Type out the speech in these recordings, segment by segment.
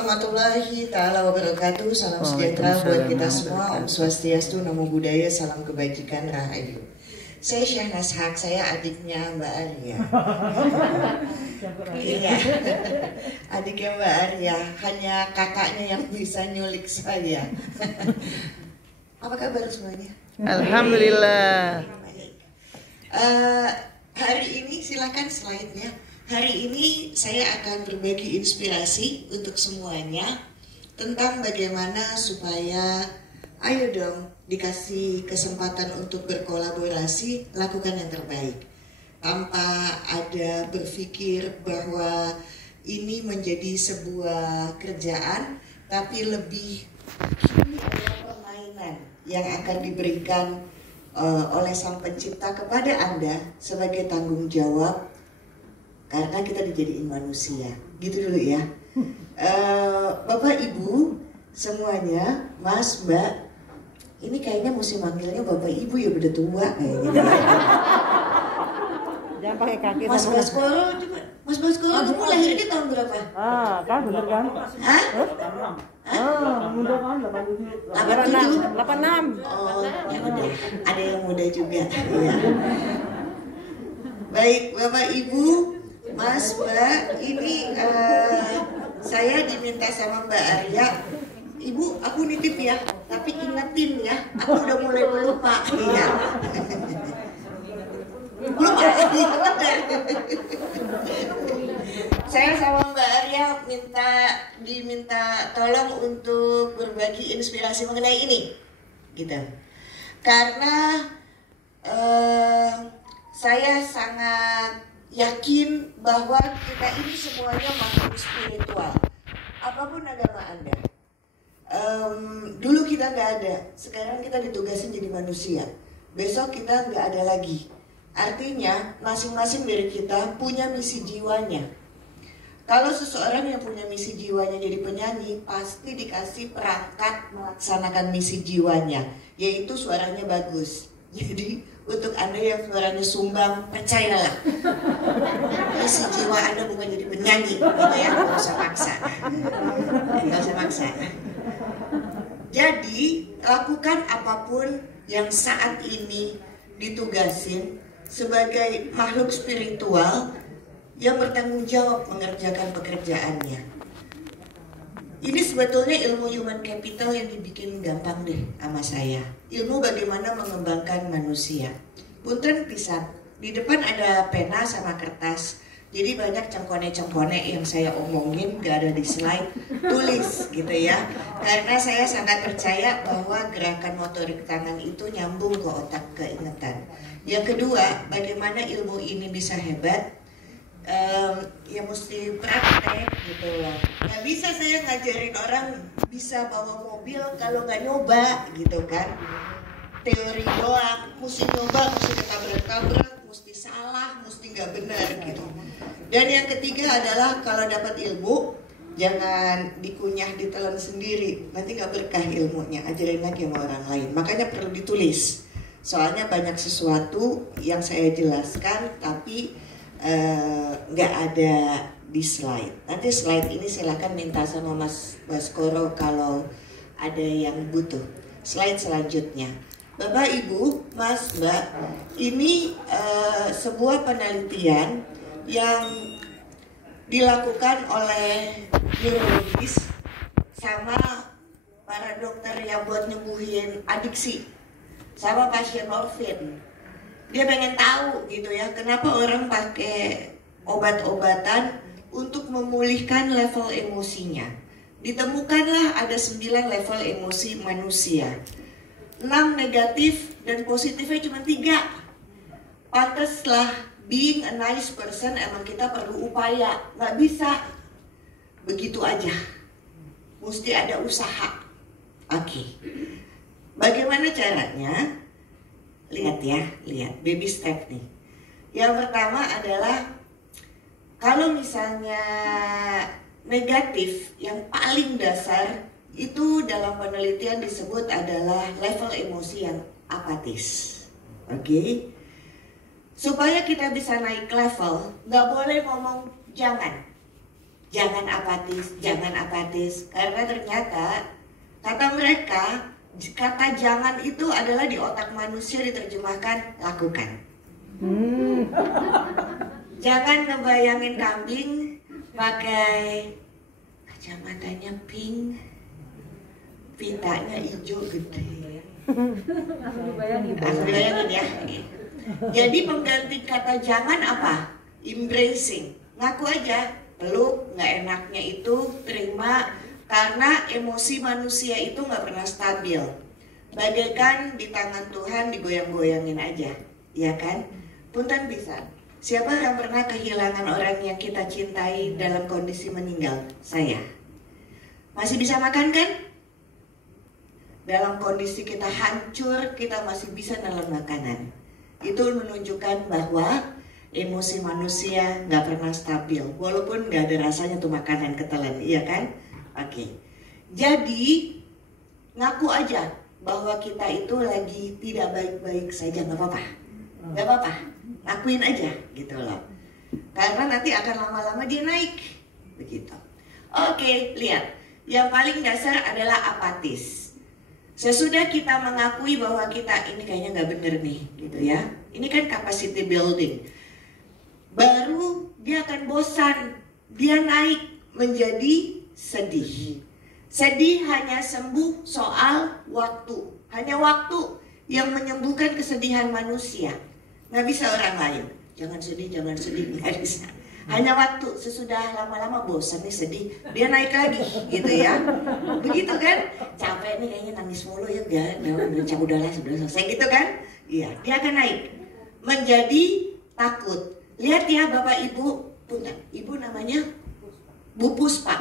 Warahmatullahi ta'ala wabarakatuh. Salam sejahtera buat kita semua. Om Swastiastu, Namo Buddhaya, salam kebajikan, rahayu. Saya Syahnas Haq, saya adiknya Mbak Arya. Iya, adiknya Mbak Arya. Hanya kakaknya yang bisa nyulik saya. Apa kabar semuanya? Alhamdulillah. Hari ini silakan slide-nya. Hari ini saya akan berbagi inspirasi untuk semuanya tentang bagaimana supaya, ayo dong, dikasih kesempatan untuk berkolaborasi, lakukan yang terbaik. Tanpa ada berpikir bahwa ini menjadi sebuah kerjaan, tapi lebih ini adalah permainan yang akan diberikan oleh Sang Pencipta kepada Anda sebagai tanggung jawab. Karena kita dijadiin manusia, gitu dulu ya. Bapak Ibu semuanya, Mas Mbak, ini kayaknya mesti manggilnya Bapak Ibu ya, udah tua kayaknya. Jangan pakai kaki. Mas Baskoro, coba. Mas Baskoro, kamu lahir di tahun berapa? Kan bener kan? Hah? Muda kan 87? 86. Oh, ya udah. Ada yang muda juga. Ya. Baik, Bapak Ibu, Mas, Mbak, ini saya diminta sama Mbak Arya, Ibu, aku nitip ya, tapi ingetin ya, aku udah mulai melupa. Iya. Lupa. Saya sama Mbak Arya diminta tolong untuk berbagi inspirasi mengenai ini, gitu. Karena saya sangat yakin bahwa kita ini semuanya makhluk spiritual, apapun agama Anda. Dulu kita nggak ada, sekarang kita ditugasin jadi manusia. Besok kita nggak ada lagi. Artinya masing-masing dari kita punya misi jiwanya. Kalau seseorang yang punya misi jiwanya jadi penyanyi, pasti dikasih perangkat melaksanakan misi jiwanya, yaitu suaranya bagus. Jadi untuk Anda yang suaranya sumbang, percayalah, misi jiwa Anda bukan jadi penyanyi, gitu ya, nggak usah maksa, nggak usah maksa. Jadi lakukan apapun yang saat ini ditugasin sebagai makhluk spiritual yang bertanggung jawab mengerjakan pekerjaannya. Ini sebetulnya ilmu human capital yang dibikin gampang deh sama saya. Ilmu bagaimana mengembangkan manusia. Punten pisan, di depan ada pena sama kertas. Jadi banyak cengkone-cengkone yang saya omongin gak ada di slide. Tulis gitu ya. Karena saya sangat percaya bahwa gerakan motorik tangan itu nyambung ke otak, keingetan. Yang kedua, bagaimana ilmu ini bisa hebat? Ya mesti praktek gitu loh. Gak bisa saya ngajarin orang bisa bawa mobil kalau nggak nyoba gitu kan. Teori doang, mesti nyoba, mesti ketabrak-tabrak, mesti salah, mesti nggak benar gitu. Dan yang ketiga adalah kalau dapat ilmu jangan dikunyah, ditelan sendiri, nanti nggak berkah ilmunya. Ajarin lagi sama orang lain. Makanya perlu ditulis. Soalnya banyak sesuatu yang saya jelaskan tapi nggak ada di slide. Nanti slide ini silakan minta sama Mas Baskoro kalau ada yang butuh. Slide selanjutnya. Bapak Ibu, Mas Mbak, ini sebuah penelitian yang dilakukan oleh neurologis sama para dokter yang buat nyembuhin adiksi sama pasien morfin. Dia pengen tahu gitu ya, kenapa orang pakai obat-obatan untuk memulihkan level emosinya. Ditemukanlah ada 9 level emosi manusia. 6 negatif dan positifnya cuma 3. Pantaslah being a nice person emang kita perlu upaya. Nggak bisa begitu aja. Mesti ada usaha. Oke. Bagaimana caranya? Lihat ya, lihat baby step nih. Yang pertama adalah kalau misalnya negatif yang paling dasar itu dalam penelitian disebut adalah level emosi yang apatis. Oke? Supaya kita bisa naik level, nggak boleh ngomong jangan. Jangan apatis, jangan apatis. Karena ternyata kata mereka, kata jangan itu adalah di otak manusia diterjemahkan lakukan. Jangan ngebayangin kambing pakai kacamatanya pink, pintanya hijau gede. Langsung dibayangin ya. Jadi pengganti kata jangan apa? Embracing. Ngaku aja, peluk, nggak enaknya itu terima, karena emosi manusia itu nggak pernah stabil. Bagaikan di tangan Tuhan digoyang-goyangin aja, ya kan? Punten bisa. Siapa yang pernah kehilangan orang yang kita cintai dalam kondisi meninggal? Saya. Masih bisa makan kan? Dalam kondisi kita hancur, kita masih bisa nelen makanan. Itu menunjukkan bahwa emosi manusia nggak pernah stabil, walaupun nggak ada rasanya tuh makanan ketelan, iya kan? Oke. Jadi ngaku aja bahwa kita itu lagi tidak baik-baik saja, nggak apa-apa, nggak apa-apa, ngakuin aja gitu loh. Karena nanti akan lama-lama dia naik, begitu. Oke, lihat, yang paling dasar adalah apatis. Sesudah kita mengakui bahwa kita ini kayaknya nggak bener nih, gitu ya. Ini kan capacity building. Baru dia akan bosan, dia naik menjadi sedih. Sedih hanya sembuh soal waktu. Hanya waktu yang menyembuhkan kesedihan manusia. Nggak bisa orang lain. Jangan sedih, nggak bisa. Hanya waktu, sesudah lama-lama bosan nih sedih, dia naik lagi, gitu ya. Begitu kan? Capek nih kayaknya nangis mulu ya, udahlah selesai gitu kan? Iya, dia akan naik menjadi takut. Lihat ya Bapak Ibu, punten, Ibu namanya Bu Puspa.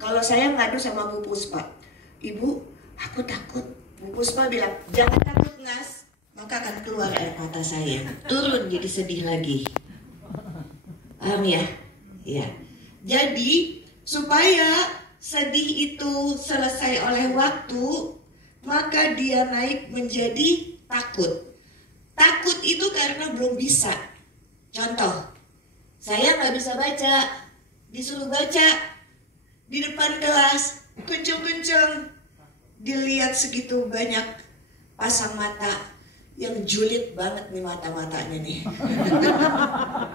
Kalau saya ngadu sama Bu Puspa, Ibu, aku takut. Bu Puspa bilang, jangan takut Ngas, maka akan keluar air mata saya. Turun jadi sedih lagi. Paham ya? Ya. Jadi supaya sedih itu selesai oleh waktu, maka dia naik menjadi takut. Takut itu karena belum bisa. Contoh, saya nggak bisa baca, disuruh baca di depan kelas, kenceng-kenceng, dilihat segitu banyak pasang mata yang julid banget nih mata-matanya nih.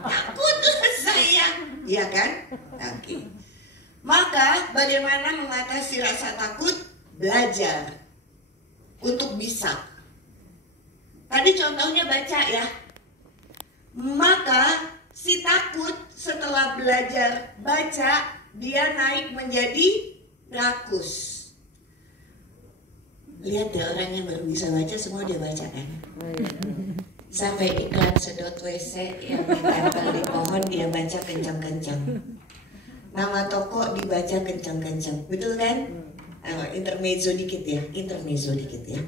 Takutlah saya, ya kan? Oke. Maka bagaimana mengatasi rasa takut? Belajar untuk bisa. Tadi contohnya baca ya. Maka si takut setelah belajar baca, dia naik menjadi rakus. Lihat deh orang yang baru bisa baca, semua dia baca kan. Sampai iklan sedot WC yang ditempel di pohon dia baca kencang-kencang. Nama toko dibaca kencang-kencang, betul kan? Intermezzo dikit ya, ya.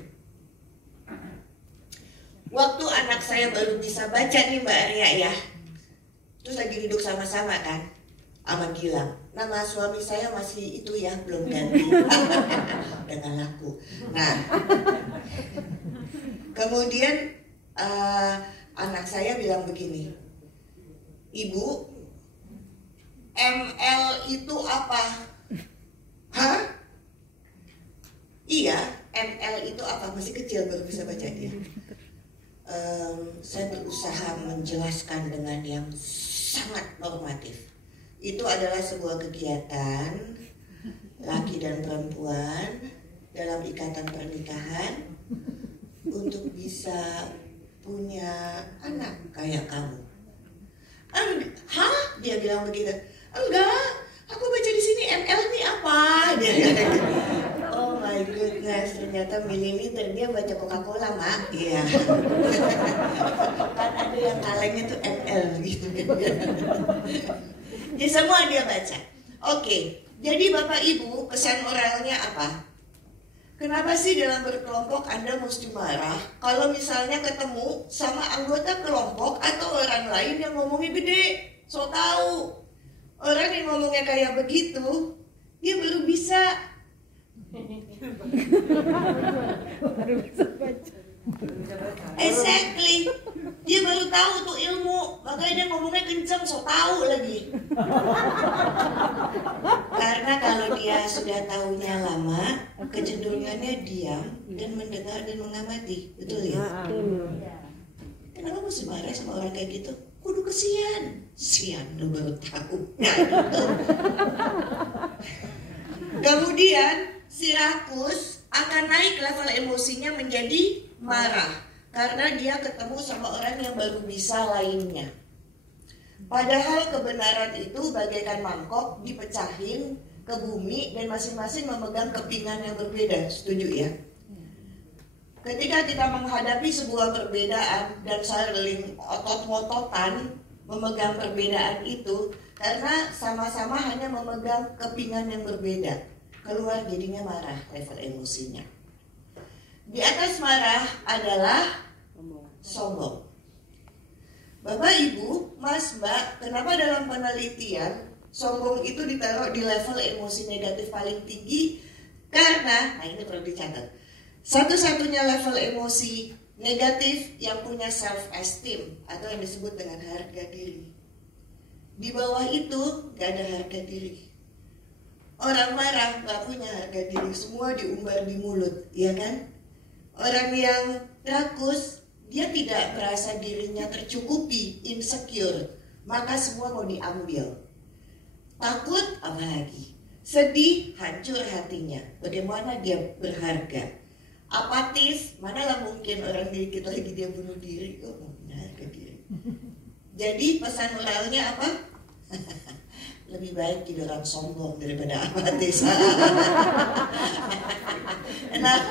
Waktu anak saya baru bisa baca nih Mbak Arya ya, terus lagi duduk sama-sama kan, sama Gilang. Nama suami saya masih itu ya, belum ganti. Dengan laku. Nah, kemudian anak saya bilang begini, Ibu, ML itu apa? Hah? Iya, ML itu apa? Masih kecil baru bisa baca dia. Saya berusaha menjelaskan dengan yang sangat normatif. Itu adalah sebuah kegiatan laki dan perempuan dalam ikatan pernikahan untuk bisa punya anak kayak kamu. Hah? Dia bilang begitu. Enggak, aku baca di sini ML ini apa? Dia oh my goodness, ternyata mililiter, dia baca Coca-Cola, Mak. Iya. Kan ada yang kalengnya tuh ML gitu. Jadi semua dia baca. Oke, jadi Bapak Ibu, kesan moralnya apa? Kenapa sih dalam berkelompok Anda mesti marah kalau misalnya ketemu sama anggota kelompok atau orang lain yang ngomongnya gede? So tahu. Orang yang ngomongnya kayak begitu, dia baru bisa Exactly. Dia baru tahu tuh ilmu, makanya dia ngomongnya kenceng, so tahu lagi. Karena kalau dia sudah tahunya lama, kecenderungannya diam dan mendengar dan mengamati, betul ya? Kenapa mesti marah sama orang kayak gitu? Kudu kesian, sian lu baru tahu. Nah, gitu. Kemudian si rakus akan naik level emosinya menjadi marah. Karena dia ketemu sama orang yang baru bisa lainnya. Padahal kebenaran itu bagaikan mangkok dipecahin ke bumi dan masing-masing memegang kepingan yang berbeda. Setuju ya? Ketika kita menghadapi sebuah perbedaan dan saling otot-ototan memegang perbedaan itu, karena sama-sama hanya memegang kepingan yang berbeda, keluar jadinya marah level emosinya. Di atas marah adalah sombong. Bapak, Ibu, Mas, Mbak, kenapa dalam penelitian sombong itu ditaruh di level emosi negatif paling tinggi? Karena, nah ini perlu dicatat, satu-satunya level emosi negatif yang punya self-esteem atau yang disebut dengan harga diri. Di bawah itu gak ada harga diri. Orang marah gak punya harga diri, semua diumbar di mulut, ya kan? Orang yang rakus, dia tidak merasa dirinya tercukupi, insecure, maka semua mau diambil. Takut, apalagi. Sedih, hancur hatinya. Bagaimana dia berharga? Apatis, manalah mungkin orang dikit lagi dia bunuh diri, kok mau punya harga diri. Jadi pesan moralnya apa? Lebih baik jadi orang sombong daripada apatis. Enak,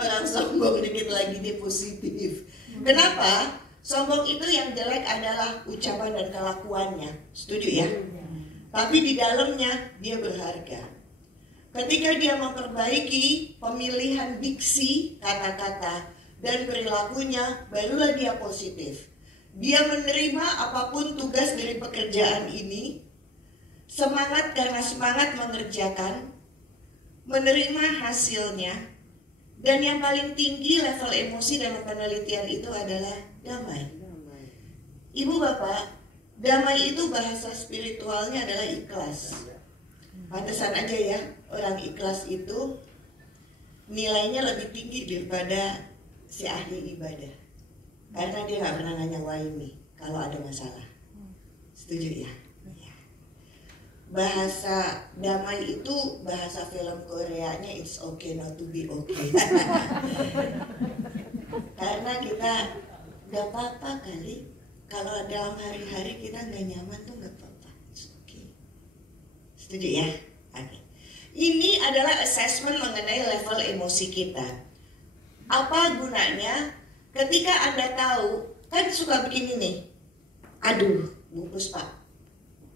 orang sombong dikit lagi dia positif. Kenapa? Sombong itu yang jelek adalah ucapan dan kelakuannya. Setuju ya? Tapi di dalamnya dia berharga. Ketika dia memperbaiki pemilihan diksi, kata-kata, dan perilakunya, barulah dia positif. Dia menerima apapun tugas dari pekerjaan ini, semangat karena semangat mengerjakan, menerima hasilnya, dan yang paling tinggi level emosi dalam penelitian itu adalah damai. Ibu bapak, damai itu bahasa spiritualnya adalah ikhlas. Pantesan aja ya, orang ikhlas itu nilainya lebih tinggi daripada si ahli ibadah. Karena dia gak pernah nanya why me kalau ada masalah. Setuju ya? Bahasa damai itu bahasa film Koreanya it's okay not to be okay. Karena kita gak apa-apa kali kalau dalam hari-hari kita gak nyaman tuh gak apa-apa, it's okay. Setuju ya? Oke. Ini adalah assessment mengenai level emosi kita. Apa gunanya ketika Anda tahu, kan suka begini nih, aduh Bu Puspa,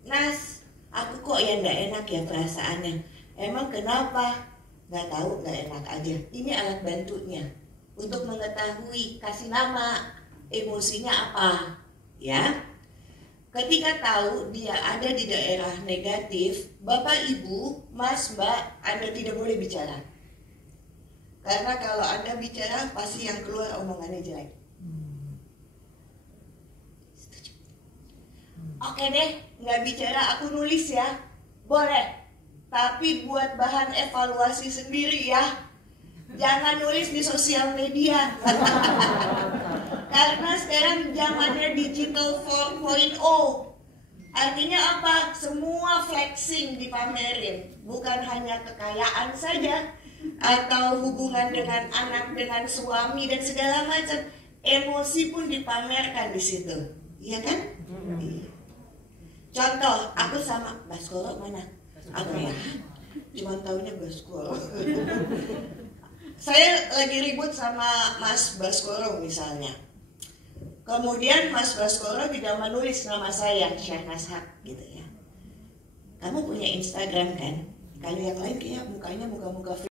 Nas, aku kok ya gak enak ya perasaannya. Emang kenapa? Gak tahu, gak enak aja. Ini alat bantunya untuk mengetahui, kasih nama emosinya apa, ya. Ketika tahu dia ada di daerah negatif, Bapak, Ibu, Mas, Mbak, Anda tidak boleh bicara. Karena kalau Anda bicara, pasti yang keluar omongannya jelek. Oke deh, nggak bicara, aku nulis ya. Boleh, tapi buat bahan evaluasi sendiri ya. Jangan nulis di sosial media. Karena sekarang zamannya digital 4.0. Artinya apa? Semua flexing dipamerin. Bukan hanya kekayaan saja, atau hubungan dengan anak, dengan suami, dan segala macam. Emosi pun dipamerkan di situ. Iya kan? Contoh, aku sama Baskoro mana? Aku ya, cuma tahunya Baskoro. Saya lagi ribut sama Mas Baskoro misalnya. Kemudian Mas Baskoro tidak menulis nama saya, Syahnas Haq gitu ya. Kamu punya Instagram kan? Kalau yang lain kayaknya mukanya muka-muka